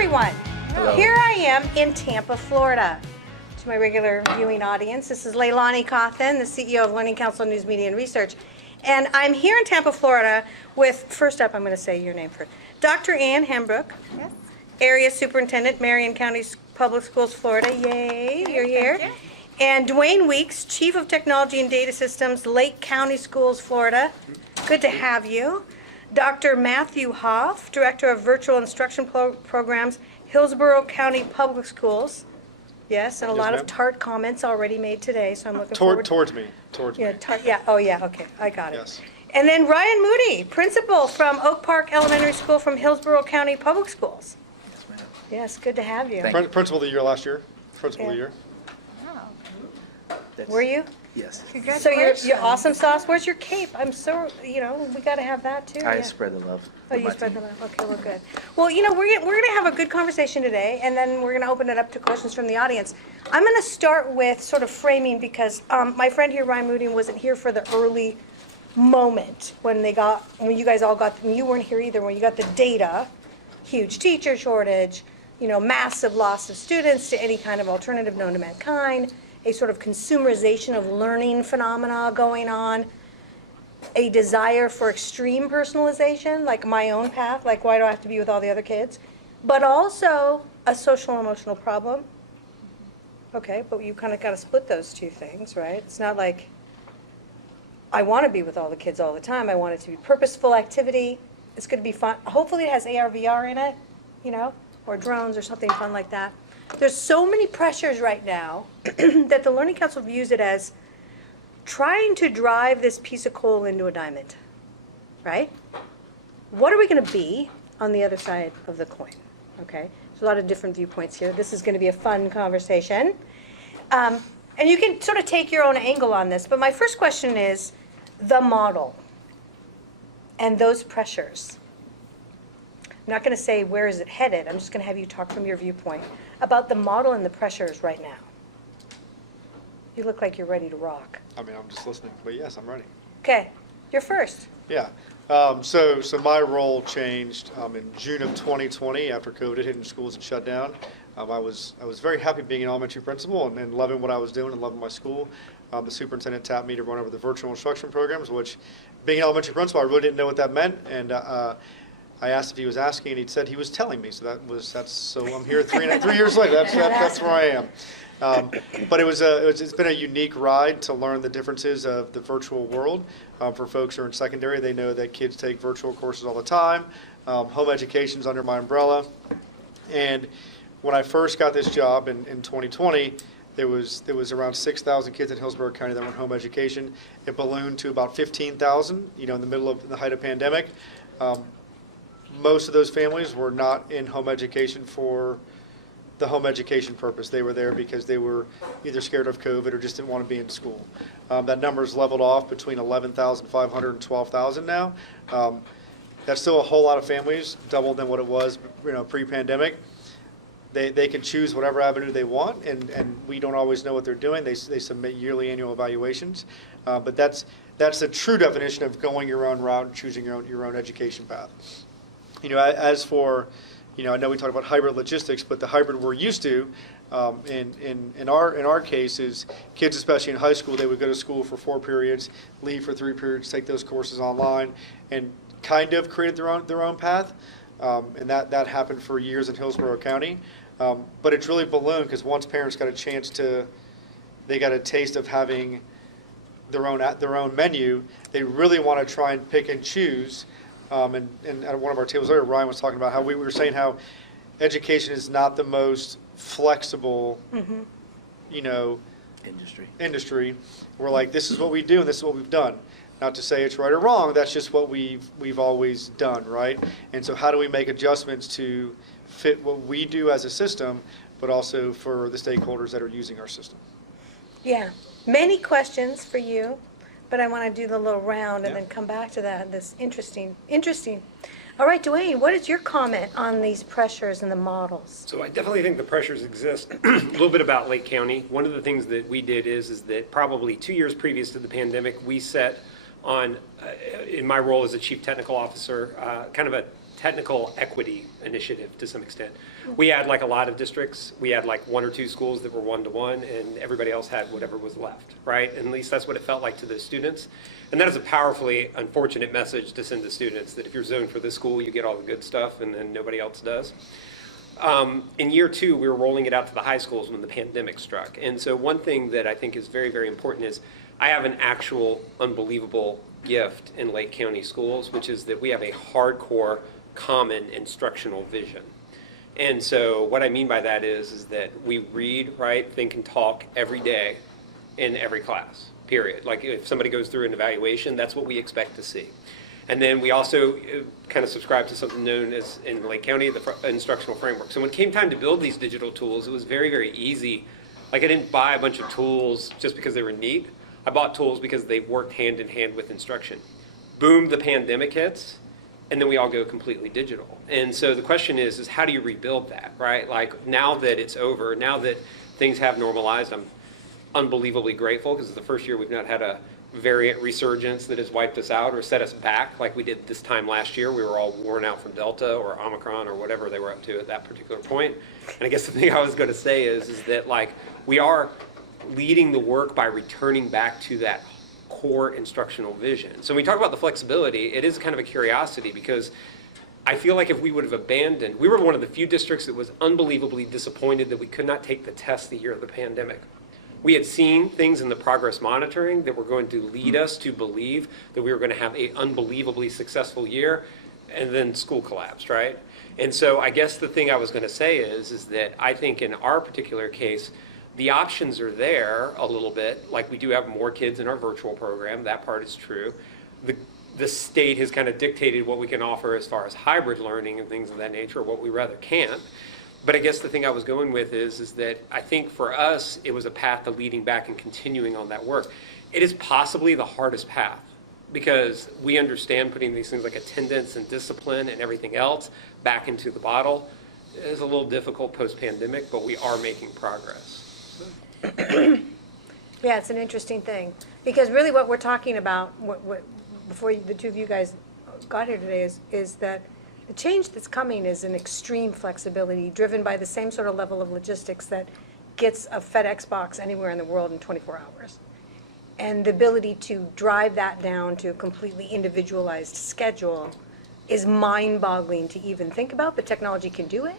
everyone. Hello. Here I am in Tampa, Florida. To my regular viewing audience, this is Leilani Cawthon, the CEO of Learning Council News Media and Research. And I'm here in Tampa, Florida with, first up, I'm going to say your name first, Dr. Ann Hembrook, Yes. Area Superintendent, Marion County Public Schools, Florida. Yay, you're here. Thank you. And Dwayne Weeks, Chief of Technology and Data Systems, Lake County Schools, Florida. Good to have you. Dr. Matthew Hoff, Director of Virtual Instruction Programs, Hillsborough County Public Schools. Yes, and a lot of tart comments already made today, so I'm looking forward. Towards me. Yeah, yeah, oh yeah, okay, I got it. Yes. And then Ryan Moody, Principal from Oak Park Elementary School from Hillsborough County Public Schools. Yes, ma'am. Yes, good to have you. Thank you. Principal of the year last year. Principal of the Yeah. year. That's- Were you? Yes. So you're awesome sauce. Where's your cape? I'm so, we got to have that too. I yeah. spread the love. Oh, with you my spread the team. love. Okay, well, good. Well, we're going to have a good conversation today, and then we're going to open it up to questions from the audience. I'm going to start with sort of framing because my friend here, Ryan Moody, wasn't here for the early moment when you guys all got, and you weren't here either, when you got the data, huge teacher shortage, massive loss of students to any kind of alternative known to mankind, a sort of consumerization of learning phenomena going on, a desire for extreme personalization, like my own path, like why do I have to be with all the other kids, but also a social and emotional problem. Okay, but you kind of got to split those two things, right? It's not like I want to be with all the kids all the time. I want it to be purposeful activity. It's going to be fun. Hopefully it has AR, VR in it, or drones or something fun like that. There's so many pressures right now that the Learning Council views it as trying to drive this piece of coal into a diamond, right? What are we going to be on the other side of the coin? Okay, there's a lot of different viewpoints here. This is going to be a fun conversation. And you can sort of take your own angle on this, but my first question is the model and those pressures. I'm not going to say where is it headed. I'm just going to have you talk from your viewpoint about the model and the pressures right now. You look like you're ready to rock. I mean, I'm just listening, but yes, I'm ready. Okay, you're first. Yeah. So my role changed in June of 2020 after COVID hit and schools had shut down. I was very happy being an elementary principal and loving what I was doing and loving my school. The superintendent tapped me to run over the virtual instruction programs, which, being an elementary principal, I really didn't know what that meant. And I asked if he was asking, and he said he was telling me. So so I'm here 3 years later. That's where I am. But it's been a unique ride to learn the differences of the virtual world. For folks who are in secondary, they know that kids take virtual courses all the time. Home education's under my umbrella. And when I first got this job in 2020, there was around 6,000 kids in Hillsborough County that were in home education. It ballooned to about 15,000, in the middle of the height of pandemic. Most of those families were not in home education for the home education purpose. They were there because they were either scared of COVID or just didn't want to be in school. That number's leveled off between 11,500 and 12,000 now. That's still a whole lot of families, double than what it was, pre-pandemic. They can choose whatever avenue they want, and we don't always know what they're doing. They submit yearly annual evaluations, but that's the true definition of going your own route and choosing your own education path. As for, I know we talked about hybrid logistics, but the hybrid we're used to, in our case, is kids, especially in high school, they would go to school for 4 periods, leave for 3 periods, take those courses online, and kind of create their own path. And that happened for years in Hillsborough County, but it's really ballooned because once parents got a chance they got a taste of having their own menu. They really want to try and pick and choose. And at one of our tables earlier, Ryan was talking about how we were saying how education is not the most flexible, industry. We're like, this is what we do and this is what we've done. Not to say it's right or wrong, that's just what we've always done, right? And so how do we make adjustments to fit what we do as a system, but also for the stakeholders that are using our system? Yeah, many questions for you, but I want to do the little round and then come back to that. This interesting. All right, Dwayne, what is your comment on these pressures and the models? So I definitely think the pressures exist. A little bit about Lake County. One of the things that we did is that probably 2 years previous to the pandemic, we set on, in my role as a chief technical officer, kind of a technical equity initiative to some extent. We had like a lot of districts, we had like 1 or 2 schools that were one-to-one, and everybody else had whatever was left, right? And at least that's what it felt like to the students. And that is a powerfully unfortunate message to send to students, that if you're zoned for this school, you get all the good stuff and then nobody else does. In year 2, we were rolling it out to the high schools when the pandemic struck. And so one thing that I think is very, very important is I have an actual unbelievable gift in Lake County schools, which is that we have a hardcore common instructional vision. And so what I mean by that is that we read, write, think, and talk every day in every class, period. Like if somebody goes through an evaluation, that's what we expect to see. And then we also kind of subscribe to something known as, in Lake County, the instructional framework. So when it came time to build these digital tools, it was very, very easy. Like I didn't buy a bunch of tools just because they were neat. I bought tools because they worked hand in hand with instruction. Boom, the pandemic hits, and then we all go completely digital. And so the question is how do you rebuild that, right? Like now that it's over, now that things have normalized, I'm unbelievably grateful because it's the first year we've not had a variant resurgence that has wiped us out or set us back like we did this time last year. We were all worn out from Delta or Omicron or whatever they were up to at that particular point. And I guess the thing I was going to say is that like we are leading the work by returning back to that core instructional vision. So when we talk about the flexibility, it is kind of a curiosity because I feel like if we would have abandoned, we were one of the few districts that was unbelievably disappointed that we could not take the test the year of the pandemic. We had seen things in the progress monitoring that were going to lead us to believe that we were going to have an unbelievably successful year, and then school collapsed, right? And so I guess the thing I was going to say is that I think in our particular case, the options are there a little bit. Like we do have more kids in our virtual program. That part is true. The state has kind of dictated what we can offer as far as hybrid learning and things of that nature, or what we rather can't. But I guess the thing I was going with is that I think for us, it was a path to leading back and continuing on that work. It is possibly the hardest path because we understand putting these things like attendance and discipline and everything else back into the bottle is a little difficult post-pandemic, but we are making progress. Yeah, it's an interesting thing because really what we're talking about, what before the two of you guys got here today is that the change that's coming is an extreme flexibility driven by the same sort of level of logistics that gets a FedEx box anywhere in the world in 24 hours. And the ability to drive that down to a completely individualized schedule is mind-boggling to even think about, but technology can do it.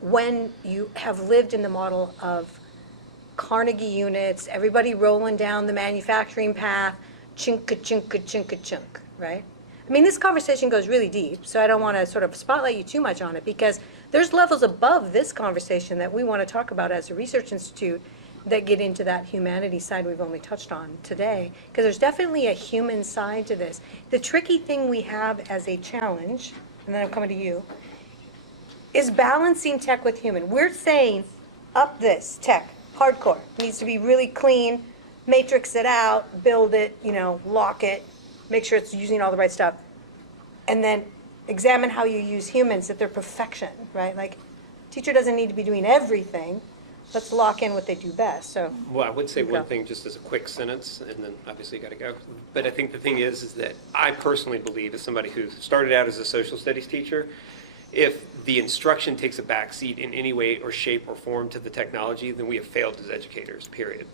When you have lived in the model of Carnegie units, everybody rolling down the manufacturing path, chink-a-chink-a-chink-a-chink, right? I mean, this conversation goes really deep, so I don't want to sort of spotlight you too much on it because there's levels above this conversation that we want to talk about as a research institute that get into that humanity side we've only touched on today, because there's definitely a human side to this. The tricky thing we have as a challenge, and then I'm coming to you, is balancing tech with human. We're saying up this tech, hardcore, needs to be really clean, matrix it out, build it, lock it, make sure it's using all the right stuff, and then examine how you use humans at their perfection, right? Like, teacher doesn't need to be doing everything. Let's lock in what they do best. So, well, I would say one thing just as a quick sentence, and then obviously you got to go. But I think the thing is that I personally believe, as somebody who started out as a social studies teacher, if the instruction takes a backseat in any way or shape or form to the technology, then we have failed as educators, period.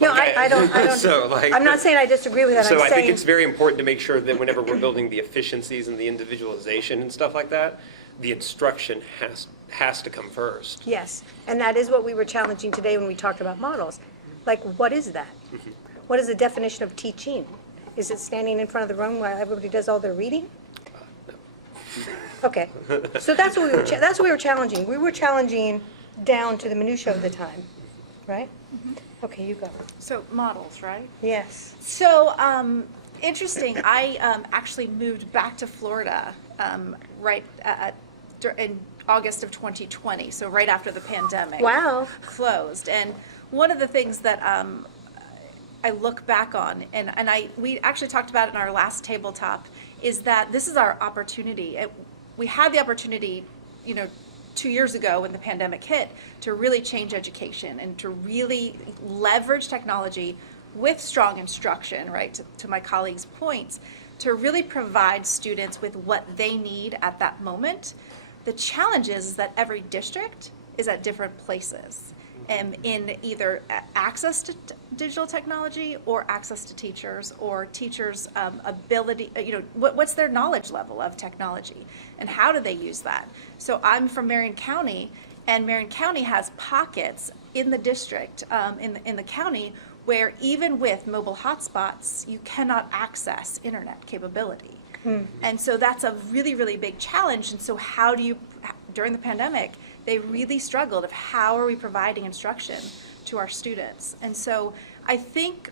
no, I don't. So, like, I'm not saying I disagree with that. So I'm I saying think it's very important to make sure that whenever we're building the efficiencies and the individualization and stuff like that, the instruction has to come first. yes, and that is what we were challenging today when we talked about models. Like, what is that? Mm-hmm. What is the definition of teaching? Is it standing in front of the room while everybody does all their reading? Okay, so that's what we were challenging. We were challenging down to the minutia of the time, right? Okay, you go. So models, right? Yes. So interesting. I actually moved back to Florida right in August of 2020. So right after the pandemic. Wow. Closed. And one of the things that I look back on, and we actually talked about it in our last tabletop, is that this is our opportunity. We had the opportunity, 2 years ago when the pandemic hit, to really change education and to really leverage technology with strong instruction, right, to my colleagues' points. to really provide students with what they need at that moment. The challenge is that every district is at different places in either access to digital technology or access to teachers, or teachers' ability, what's their knowledge level of technology and how do they use that? So I'm from Marion County, and Marion County has pockets in the district, in the county, where even with mobile hotspots, you cannot access internet capability. And so that's a really, really big challenge. And so how do you, during the pandemic, they really struggled of how are we providing instruction to our students. And so I think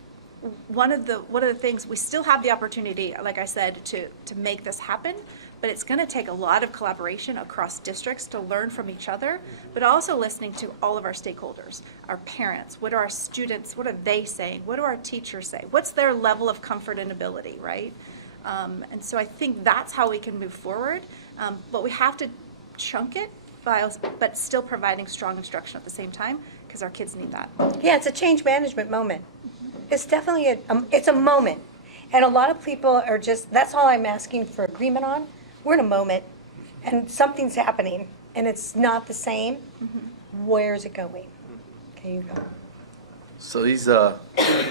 one of the things, we still have the opportunity, like I said, to make this happen, but it's going to take a lot of collaboration across districts to learn from each other, but also listening to all of our stakeholders, our parents. What are our students, what are they saying? What do our teachers say? What's their level of comfort and ability, right? And so I think that's how we can move forward, but we have to chunk it, but still providing strong instruction at the same time, because our kids need that. Yeah, it's a change management moment. It's definitely it's a moment. And a lot of people are just, that's all I'm asking for agreement on. We're in a moment, and something's happening, and it's not the same. Where's it going? Okay, you go. So these a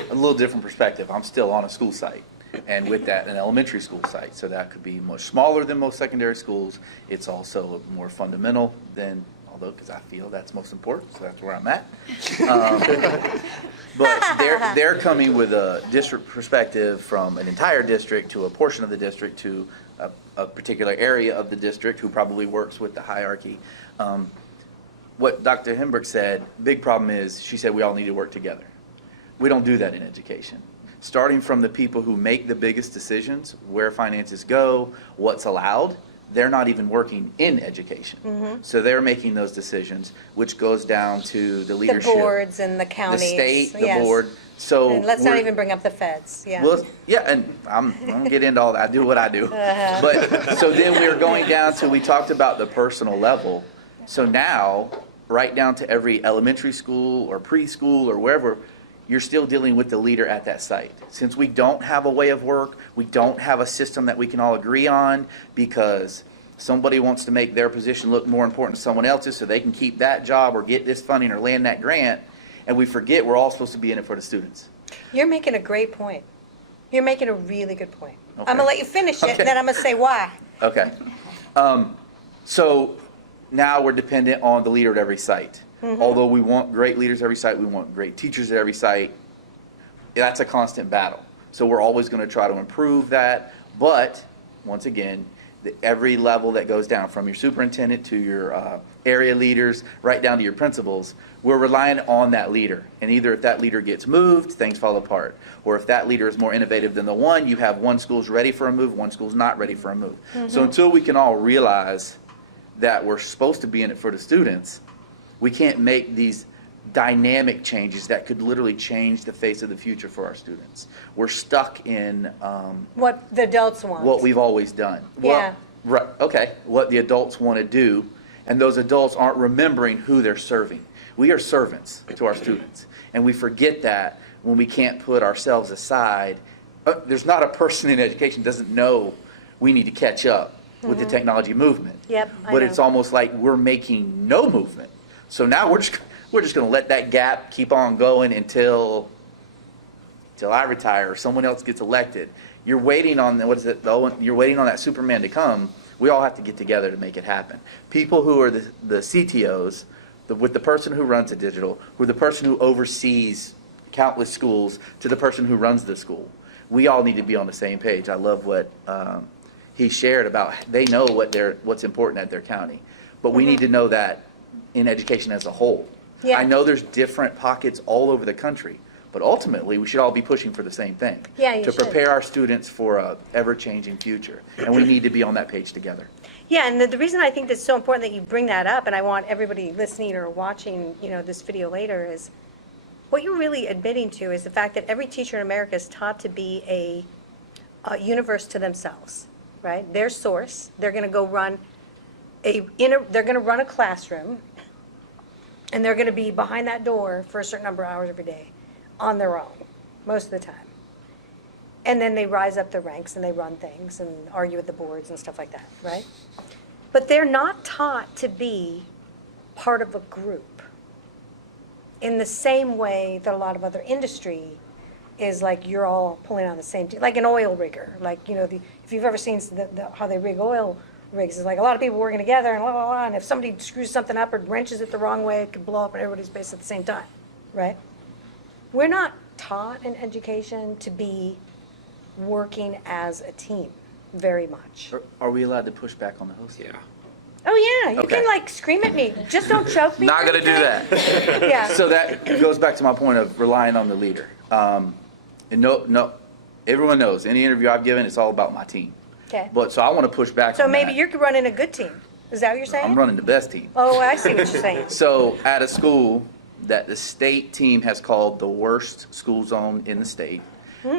little different perspective. I'm still on a school site, and with that, an elementary school site. So that could be much smaller than most secondary schools. It's also more fundamental than, although, because I feel that's most important, so that's where I'm at. But they're coming with a district perspective from an entire district to a portion of the district to a particular area of the district who probably works with the hierarchy. What Dr. Hembrick said, big problem is, she said we all need to work together. We don't do that in education. Starting from the people who make the biggest decisions, where finances go, what's allowed, they're not even working in education. So they're making those decisions, which goes down to the leadership. The boards and the counties. The state, the yes. board. So And let's not we're- even bring up the feds, yeah. well, yeah, and I'm gonna get into all that. I do what I do. But, so then we're going down to, we talked about the personal level. So now, right down to every elementary school or preschool or wherever, you're still dealing with the leader at that site. Since we don't have a way of work, we don't have a system that we can all agree on, because somebody wants to make their position look more important to someone else's so they can keep that job or get this funding or land that grant, and we forget we're all supposed to be in it for the students. You're making a great point. You're making a really good point. Okay. I'm gonna let you finish it, Okay. and then I'm gonna say why. Okay. So now we're dependent on the leader at every site. Although we want great leaders at every site, we want great teachers at every site, that's a constant battle. So we're always going to try to improve that. But once again, every level that goes down, from your superintendent to your area leaders, right down to your principals, we're relying on that leader. And either if that leader gets moved, things fall apart. Or if that leader is more innovative than the one, you have one school's ready for a move, one school's not ready for a move. So until we can all realize that we're supposed to be in it for the students, we can't make these dynamic changes that could literally change the face of the future for our students. We're stuck in What the adults want. what we've always done. Yeah. Right, okay, what the adults want to do, and those adults aren't remembering who they're serving. We are servants to our students, and we forget that when we can't put ourselves aside. There's not a person in education doesn't know we need to catch up with the technology movement. Yep, I But know. it's almost like we're making no movement. So now we're just going to let that gap keep on going until I retire or someone else gets elected. You're waiting on, what is it? You're waiting on that Superman to come. We all have to get together to make it happen. People who are the CTOs, with the person who runs the digital, who are the person who oversees countless schools, to the person who runs the school. We all need to be on the same page. I love what he shared about, they know what's important at their county. But we need to know that in education as a whole. Yeah. I know there's different pockets all over the country, but ultimately, we should all be pushing for the same thing. Yeah, you To should. prepare our students for a ever-changing future, and we need to be on that page together. Yeah, and the reason I think it's so important that you bring that up, and I want everybody listening or watching, this video later, is what you're really admitting to is the fact that every teacher in America is taught to be a universe to themselves, right? Their source, they're going to go run they're going to run a classroom, and they're going to be behind that door for a certain number of hours every day on their own, most of the time. And then they rise up the ranks and they run things and argue with the boards and stuff like that, right? But they're not taught to be part of a group in the same way that a lot of other industry is like you're all pulling on the same team, like an oil rigger. Like, if you've ever seen how they rig oil rigs, it's like a lot of people working together and blah, blah, blah. And if somebody screws something up or wrenches it the wrong way, it could blow up and everybody's based at the same time, right? We're not taught in education to be working as a team very much. Are we allowed to push back on the host? Yeah. Oh, yeah, you Okay. can like scream at me. Just don't choke me. Not gonna do that. Yeah. So that goes back to my point of relying on the leader. And no, everyone knows, any interview I've given, it's all about my team. Okay. But, so I want to push back So on maybe that. you're running a good team. Is that what you're saying? I'm running the best team. Oh, I see what you're saying. So at a school that the state team has called the worst school zone in the state,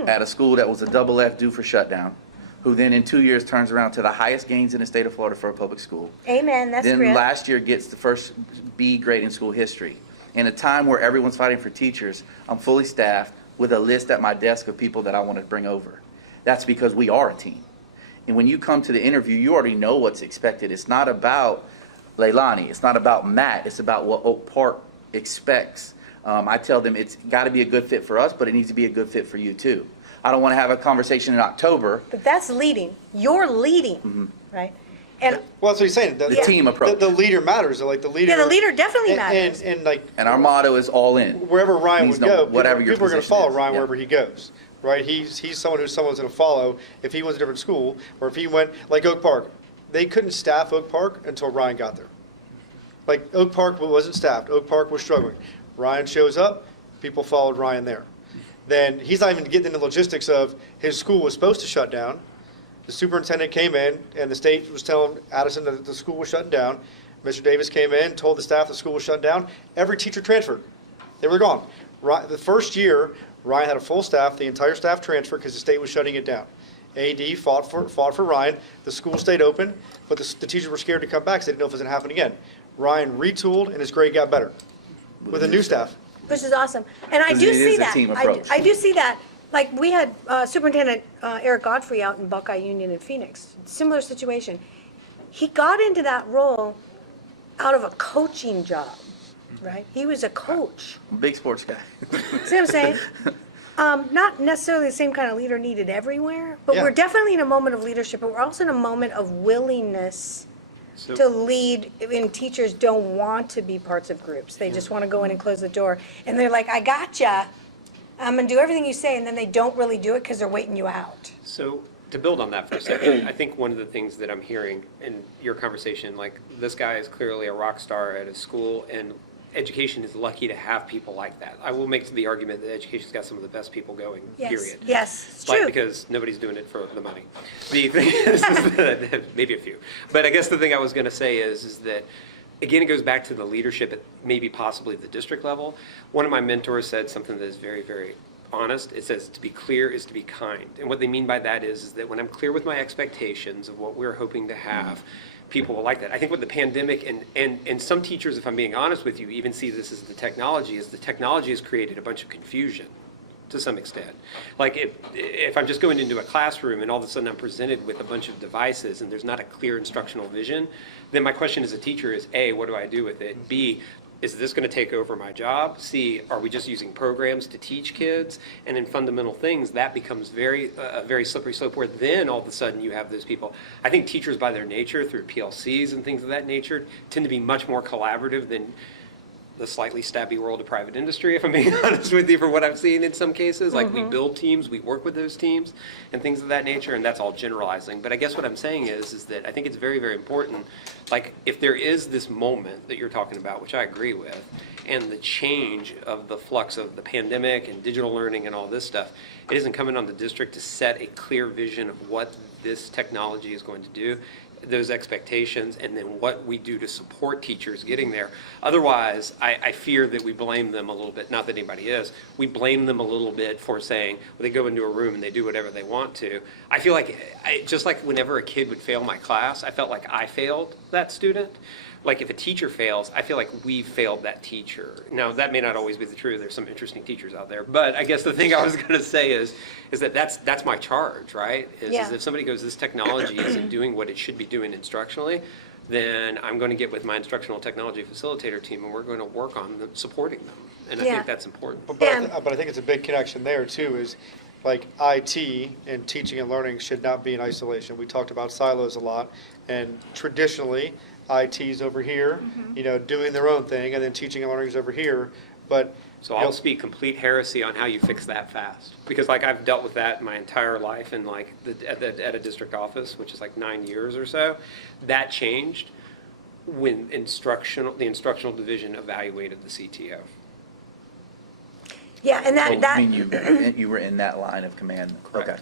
at a school that was a double F due for shutdown, who then in 2 years turns around to the highest gains in the state of Florida for a public school. Amen, that's Then great. last year gets the first B grade in school history. In a time where everyone's fighting for teachers, I'm fully staffed with a list at my desk of people that I want to bring over. That's because we are a team. And when you come to the interview, you already know what's expected. It's not about Leilani, it's not about Matt, it's about what Oak Park expects. I tell them it's got to be a good fit for us, but it needs to be a good fit for you too. I don't want to have a conversation in October. But that's leading. You're leading, right? And Well, that's what he's saying. The team approach. The leader matters. Like the leader. yeah, the leader definitely matters. And like And our motto is all in. wherever Ryan Means would no- go, whatever your people are going to position follow is. Ryan Yeah. wherever he goes, right? He's someone who someone's going to follow. If he was a different school, or if he went like Oak Park, they couldn't staff Oak Park until Ryan got there. Like Oak Park wasn't staffed. Oak Park was struggling. Ryan shows up, people followed Ryan there. Then he's not even getting into logistics of his school was supposed to shut down. The superintendent came in, and the state was telling Addison that the school was shutting down. Mr. Davis came in, told the staff the school was shut down. Every teacher transferred. They were gone. The first year, Ryan had a full staff. The entire staff transferred because the state was shutting it down. AD fought for Ryan. The school stayed open, but the teachers were scared to come back because they didn't know if it was going to happen again. Ryan retooled, and his grade got better with a new staff. Which is awesome. And I Because do it see is a that. team approach. I do see that. Like, we had Superintendent Eric Godfrey out in Buckeye Union in Phoenix. Similar situation. He got into that role out of a coaching job, right? He was a coach. I'm a big sports guy. See what I'm saying? Not necessarily the same kind of leader needed everywhere, but Yeah. we're definitely in a moment of leadership, but we're also in a moment of willingness So- to lead, and teachers don't want to be parts of groups. They just want to go in and close the door. And they're like, I gotcha. I'm going to do everything you say, and then they don't really do it because they're waiting you out. So to build on that for a second, I think one of the things that I'm hearing in your conversation, like this guy is clearly a rock star at his school, and education is lucky to have people like that. I will make the argument that education's got some of the best people going, Yes, period. yes, it's Like, true. because nobody's doing it for the money. The thing is that, maybe a few. But I guess the thing I was going to say is that, again, it goes back to the leadership at maybe possibly the district level. One of my mentors said something that is very, very honest. It says, to be clear is to be kind. And what they mean by that is that when I'm clear with my expectations of what we're hoping to have, people will like that. I think with the pandemic, and some teachers, if I'm being honest with you, even see this as the technology has created a bunch of confusion to some extent. Like if I'm just going into a classroom and all of a sudden I'm presented with a bunch of devices and there's not a clear instructional vision, then my question as a teacher is, A, what do I do with it? B, is this going to take over my job? C, are we just using programs to teach kids? And in fundamental things, that becomes a very slippery slope where then all of a sudden you have those people. I think teachers by their nature, through PLCs and things of that nature, tend to be much more collaborative than the slightly stabby world of private industry, if I'm being honest with you, for what I've seen in some cases. Like, we build teams, we work with those teams, and things of that nature, and that's all generalizing. But I guess what I'm saying is that I think it's very, very important, like, if there is this moment that you're talking about, which I agree with, and the change of the flux of the pandemic and digital learning and all this stuff, it isn't coming on the district to set a clear vision of what this technology is going to do, those expectations, and then what we do to support teachers getting there. Otherwise, I fear that we blame them a little bit, not that anybody is, we blame them a little bit for saying, well, they go into a room and they do whatever they want to. I feel like, just like whenever a kid would fail my class, I felt like I failed that student, like if a teacher fails, I feel like we failed that teacher. Now, that may not always be the truth. There's some interesting teachers out there. But I guess the thing I was going to say is that that's my charge, right? Is Yeah. if somebody goes, this technology isn't doing what it should be doing instructionally, then I'm going to get with my instructional technology facilitator team, and we're going to work on supporting them. And I Yeah. think that's important. But I think it's a big connection there too, is like IT and teaching and learning should not be in isolation. We talked about silos a lot, and traditionally, IT's over here, doing their own thing, and then teaching and learning's over here. But So I'll speak complete heresy on how you fix that fast. Because like I've dealt with that my entire life in like at a district office, which is like 9 years or so. That changed when the instructional division evaluated the CTO. Yeah, and Well, that, I mean, you were in that line of command. Correct. Okay.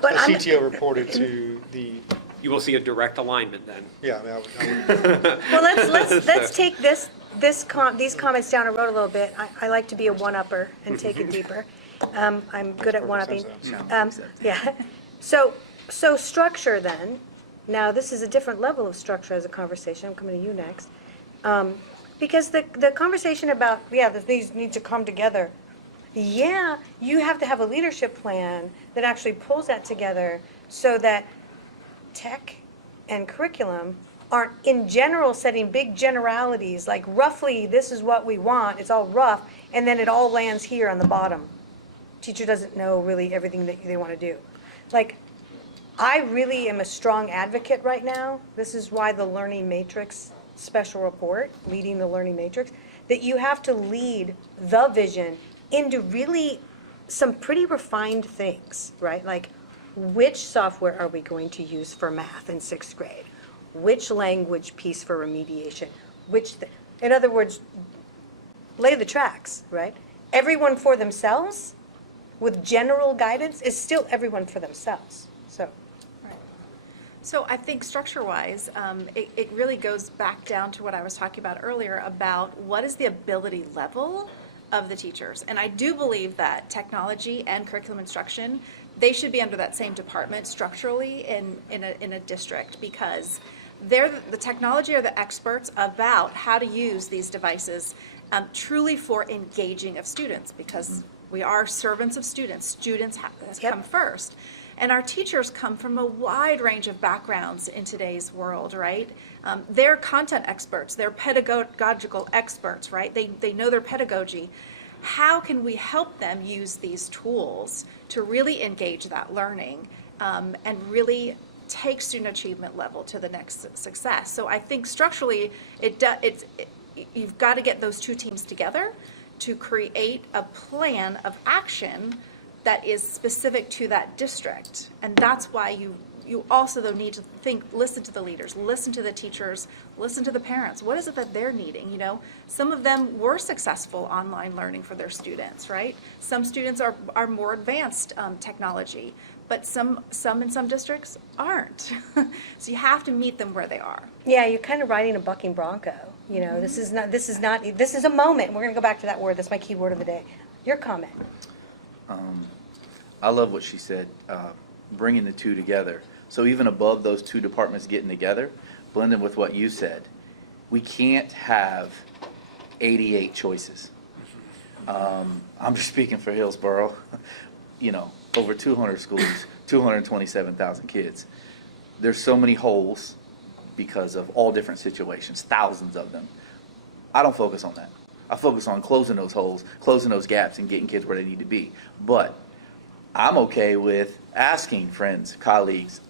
but the I'm, CTO reported to the, You will see a direct alignment then. yeah, I mean, I would well, let's take these comments down the road a little bit. I like to be a one-upper and take it deeper. I'm good at one-upping. Yeah. So structure then, now this is a different level of structure as a conversation. I'm coming to you next. Because the conversation about, that these need to come together. Yeah, you have to have a leadership plan that actually pulls that together so that tech and curriculum aren't in general setting big generalities, like roughly this is what we want, it's all rough, and then it all lands here on the bottom. Teacher doesn't know really everything that they want to do. Like, I really am a strong advocate right now. This is why the Learning Matrix special report, leading the Learning Matrix, that you have to lead the vision into really some pretty refined things, right? Like, which software are we going to use for math in sixth grade? Which language piece for remediation? In other words, lay the tracks, right? Everyone for themselves with general guidance is still everyone for themselves, so. So I think structure-wise, it really goes back down to what I was talking about earlier about what is the ability level of the teachers. And I do believe that technology and curriculum instruction, they should be under that same department structurally in a district, because the technology are the experts about how to use these devices truly for engaging of students, because we are servants of students. Students come first. And our teachers come from a wide range of backgrounds in today's world, right? They're content experts, they're pedagogical experts, right? They know their pedagogy. How can we help them use these tools to really engage that learning and really take student achievement level to the next success? So I think structurally, you've got to get those two teams together to create a plan of action that is specific to that district. And that's why you also though need to listen to the leaders, listen to the teachers, listen to the parents. What is it that they're needing? Some of them were successful online learning for their students, right? Some students are more advanced technology, but some in some districts aren't. So you have to meet them where they are. Yeah, you're kind of riding a bucking bronco. This is a moment. We're going to go back to that word. That's my key word of the day. Your comment. I love what she said, bringing the two together. So even above those two departments getting together, blending with what you said, we can't have 88 choices. I'm just speaking for Hillsborough, over 200 schools, 227,000 kids. There's so many holes because of all different situations, thousands of them. I don't focus on that. I focus on closing those holes, closing those gaps, and getting kids where they need to be. But I'm okay with asking friends, colleagues,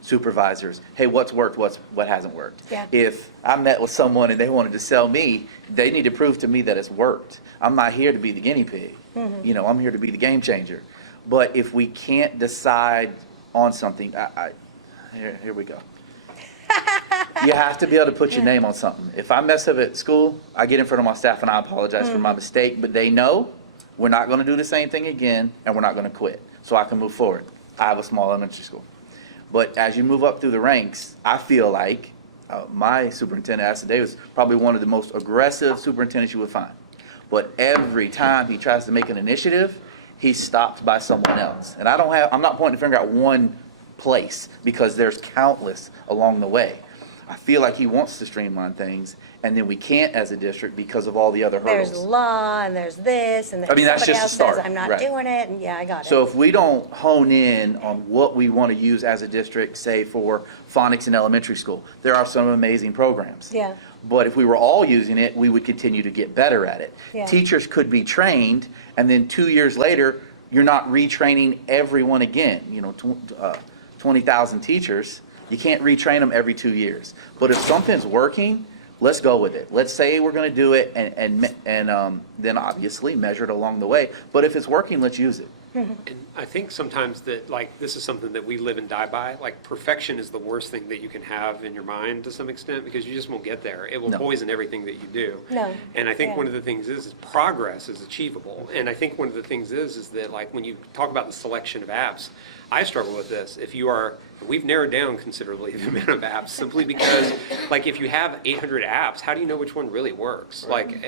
supervisors, hey, what's worked, what hasn't worked? Yeah. If I met with someone and they wanted to sell me, they need to prove to me that it's worked. I'm not here to be the guinea pig. I'm here to be the game changer. But if we can't decide on something, here we go. You have to be able to put your name on something. If I mess up at school, I get in front of my staff and I apologize for my mistake, but they know we're not going to do the same thing again and we're not going to quit, so I can move forward. I have a small elementary school. But as you move up through the ranks, I feel like my superintendent, as today, was probably one of the most aggressive superintendents you would find. But every time he tries to make an initiative, he's stopped by someone else. And I'm not pointing the finger at one place, because there's countless along the way. I feel like he wants to streamline things, and then we can't as a district because of all the other There's hurdles. law, and there's this, and then I mean, that's somebody just a else says, start, I'm not right. doing it, and yeah, I got it. So if we don't hone in on what we want to use as a district, say for phonics in elementary school, there are some amazing programs. Yeah. But if we were all using it, we would continue to get better at it. Yeah. Teachers could be trained, and then 2 years later, you're not retraining everyone again. 20,000 teachers, you can't retrain them every 2 years. But if something's working, let's go with it. Let's say we're going to do it, and then obviously measure it along the way. But if it's working, let's use it. And I think sometimes that, like, this is something that we live and die by. Like, perfection is the worst thing that you can have in your mind to some extent, because you just won't get there. It will No. poison everything that you do. No. And I think Yeah. one of the things is progress is achievable. And I think one of the things is that, like, when you talk about the selection of apps, I struggle with this. We've narrowed down considerably the amount of apps, simply because, like, if you have 800 apps, how do you know which one really works? Like,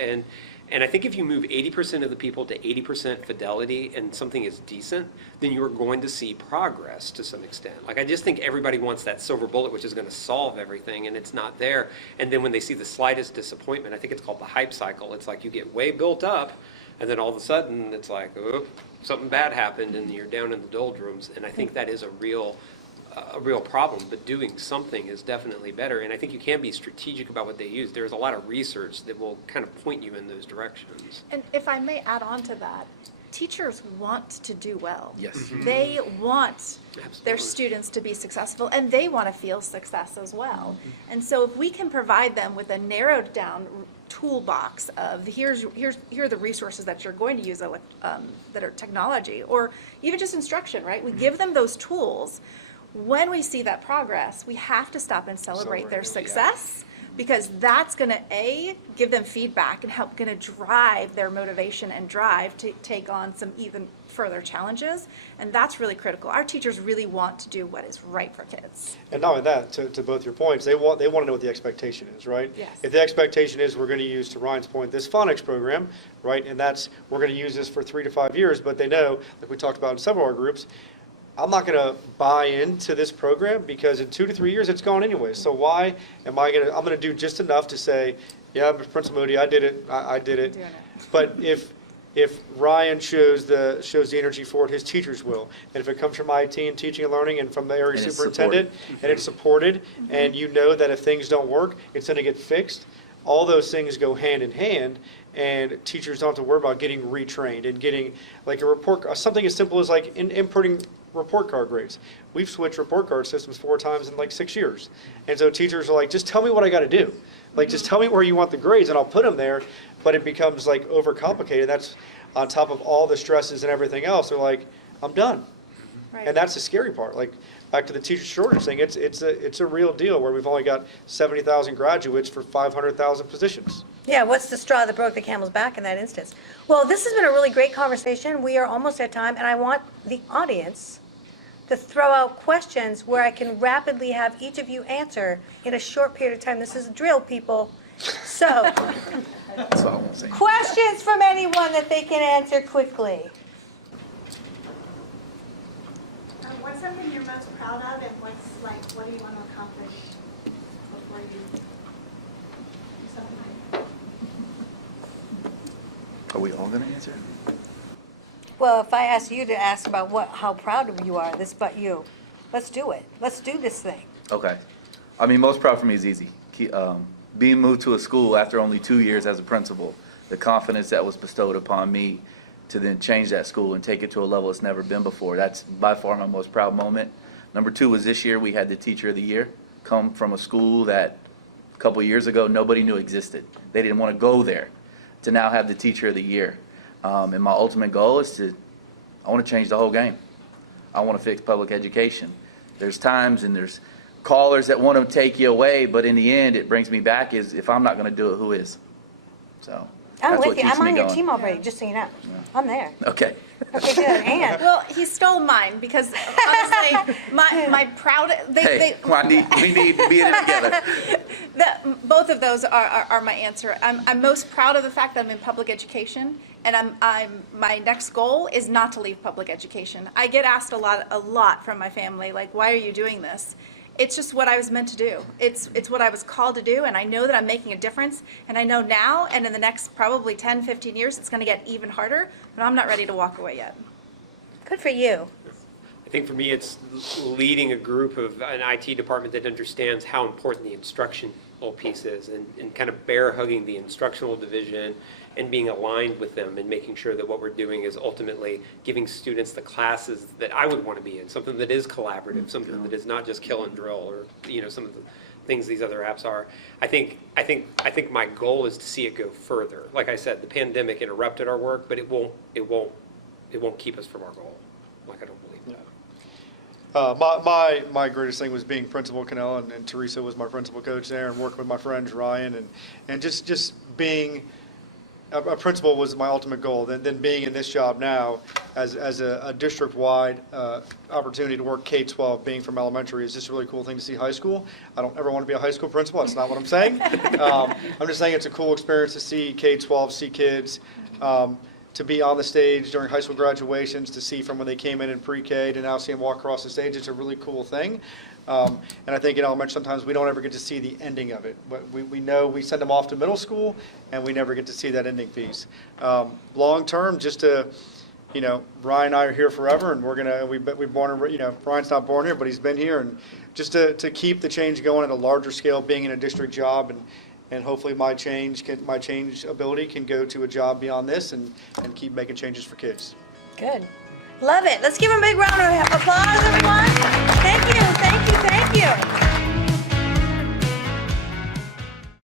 and I think if you move 80% of the people to 80% fidelity and something is decent, then you're going to see progress to some extent. Like, I just think everybody wants that silver bullet, which is going to solve everything, and it's not there. And then when they see the slightest disappointment, I think it's called the hype cycle. It's like you get way built up, and then all of a sudden it's like, oh, something bad happened, and you're down in the doldrums. And I think that is a real problem, but doing something is definitely better. And I think you can be strategic about what they use. There's a lot of research that will kind of point you in those directions. And if I may add on to that, teachers want to do well. Yes. They want Absolutely. their students to be successful, and they want to feel success as well. And so if we can provide them with a narrowed down toolbox of here are the resources that you're going to use that are technology, or even just instruction, right? We give them those tools. When we see that progress, we have to stop and celebrate their success, because that's going to, give them feedback and going to drive their motivation and drive to take on some even further challenges. And that's really critical. Our teachers really want to do what is right for kids. And not only that, to both your points, they want to know what the expectation is, right? Yes. If the expectation is we're going to use, to Ryan's point, this phonics program, right, and we're going to use this for 3 to 5 years, but they know, like we talked about in several of our groups, I'm not going to buy into this program because in 2 to 3 years it's gone anyway. So why am I going to? I'm going to do just enough to say, yeah, Principal Moody, I did it. I did it. Doing it. But if Ryan shows the energy for it, his teachers will. And if it comes from IT and teaching and learning and from the area And it's superintendent and it's supported, and you know that if things don't work, it's going to get fixed. All those things go hand in hand, and teachers don't have to worry about getting retrained and getting like a report, something as simple as like inputting report card grades. We've switched report card systems 4 times in like 6 years. And so teachers are like, just tell me what I got to do. Like, just tell me where you want the grades and I'll put them there. But it becomes like overcomplicated. That's on top of all the stresses and everything else. They're like, I'm done. Right. And that's the scary part. Like, back to the teacher shortage thing, it's a real deal where we've only got 70,000 graduates for 500,000 positions. Yeah, what's the straw that broke the camel's back in that instance? Well, this has been a really great conversation. We are almost at time, and I want the audience to throw out questions where I can rapidly have each of you answer in a short period of time. This is a drill, people. So, That's all I want to say. questions from anyone that they can answer quickly. What's something you're most proud of, and what do you want to accomplish before you do something? Are we all going to answer? Well, if I ask you to ask about how proud you are, but you, let's do it. Let's do this thing. Okay. I mean, most proud for me is easy. Being moved to a school after only 2 years as a principal, the confidence that was bestowed upon me to then change that school and take it to a level it's never been before. That's by far my most proud moment. Number 2 was this year we had the Teacher of the Year come from a school that a couple years ago nobody knew existed. They didn't want to go there, to now have the Teacher of the Year. And my ultimate goal is I want to change the whole game. I want to fix public education. There's times and there's callers that want to take you away, but in the end, it brings me back is if I'm not going to do it, who is? So I'm that's what with you. keeps I'm me on your going. team already, just so you know. I'm there. Okay. Okay, good. And Well, he stole mine, because honestly, my proud, Hey, come on, we need to be in it together. both of those are my answer. I'm most proud of the fact that I'm in public education, and my next goal is not to leave public education. I get asked a lot from my family, like, why are you doing this? It's just what I was meant to do. It's what I was called to do, and I know that I'm making a difference, and I know now and in the next probably 10, 15 years, it's gonna get even harder, but I'm not ready to walk away yet. Good for you. I think for me, it's leading a group of an IT department that understands how important the instructional piece is, and kind of bear hugging the instructional division and being aligned with them and making sure that what we're doing is ultimately giving students the classes that I would want to be in, something that is collaborative, something that is not just kill and drill, or some of the things these other apps are. I think my goal is to see it go further. Like I said, the pandemic interrupted our work, but it won't keep us from our goal. Like, I don't believe that. My greatest thing was being principal at Canal, and Teresa was my principal coach there, and working with my friends Ryan, and just being a principal was my ultimate goal. Then being in this job now as a district-wide opportunity to work K-12, being from elementary, is just a really cool thing to see high school. I don't ever want to be a high school principal. That's not what I'm saying. I'm just saying it's a cool experience to see K-12, see kids. To be on the stage during high school graduations, to see from when they came in pre-K to now see them walk across the stage, it's a really cool thing. And I think in elementary sometimes we don't ever get to see the ending of it. But we know we send them off to middle school and we never get to see that ending piece. Long term, just to, Ryan and I are here forever, and we're born, Brian's not born here, but he's been here, and just to keep the change going at a larger scale, being in a district job, and hopefully my change ability can go to a job beyond this and keep making changes for kids. Good. Love it. Let's give him a big round of applause, everyone. Thank you, thank you, thank you.